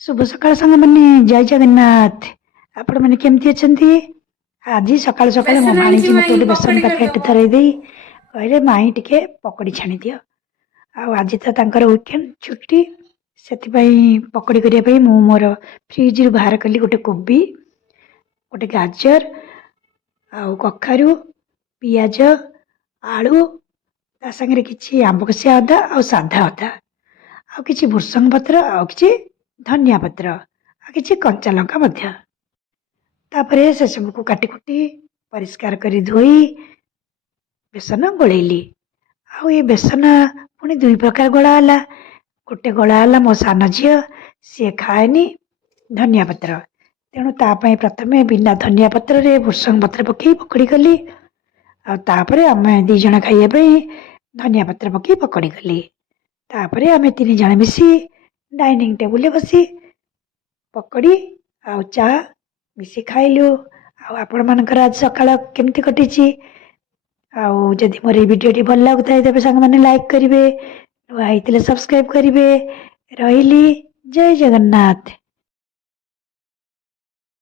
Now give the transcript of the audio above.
शुभ सकाळ सांग मैंने जय जगन्नाथ। आपण मैंने केमती अछंती? आज सकाळ सकाळ मो बेसन आଣିଛି भाणीजी मते ମାଇଁ गोटे बेसन ପକୋଡି पैकेट କରିଦବ। धरई देई कहले माई टिके पकड़ी छाणी दियो। आज तो तांकर वीकेंड छुट्टी ସେଥିପାଇଁ ପକୋଡ଼ି କରିବା ପାଇଁ ମୁଁ ମୋର ଫ୍ରିଜରୁ ବାହାର କଲି ଗୋଟେ କୋବି, ଗୋଟେ ଗାଜର, ଆଉ କଖାରୁ, ପିଆଜ, ଆଳୁ, ତା ସାଙ୍ଗରେ କିଛି ଆମ୍ବ କଷିଆ ଅଦା ଆଉ ସାଧା ଅଦା, ଆଉ କିଛି ଭୃସଙ୍ଗ ପତ୍ର, ଆଉ କିଛି ଧନିଆ ପତ୍ର, ଆଉ କିଛି କଞ୍ଚା ଲଙ୍କା ମଧ୍ୟ। ତାପରେ ସେସବୁକୁ କାଟିକୁଟି ପରିଷ୍କାର କରି ଧୋଇ ବେସନ ଗୋଳେଇଲି। ଆଉ ଏ ବେସନ ପୁଣି ଦୁଇ ପ୍ରକାର ଗୋଳା ହେଲା। ଗୋଟେ ଗୋଳା ହେଲା ମୋ ସାନ ଝିଅ, ସିଏ ଖାଏନି ଧନିଆ ପତ୍ର, ତେଣୁ ତା ପାଇଁ ପ୍ରଥମେ ବିନା ଧନିଆ ପତ୍ରରେ ଭୃସଙ୍ଗ ପତ୍ର ପକେଇ ପକୋଡ଼ି କଲି। ଆଉ ତାପରେ ଆମେ ଦି ଜଣ ଖାଇବା ପାଇଁ ଧନିଆ ପତ୍ର ପକେଇ ପକୋଡ଼ି କଲି। ତାପରେ ଆମେ ତିନି ଜଣ ମିଶି ଡାଇନିଂ ଟେବୁଲରେ ବସି ପକୋଡ଼ି ଆଉ ଚା ମିଶି ଖାଇଲୁ। ଆଉ ଆପଣମାନଙ୍କର ଆଜି ସକାଳ କେମିତି କଟିଛି? ଆଉ ଯଦି ମୋର ଏଇ ଭିଡ଼ିଓଟି ଭଲ ଲାଗୁଥାଏ ତେବେ ସାଙ୍ଗମାନେ ଲାଇକ୍ କରିବେ, ନୂଆ ହେଇଥିଲେ ସବସ୍କ୍ରାଇବ୍ କରିବେ। ରହିଲି, ଜୟ ଜଗନ୍ନାଥ।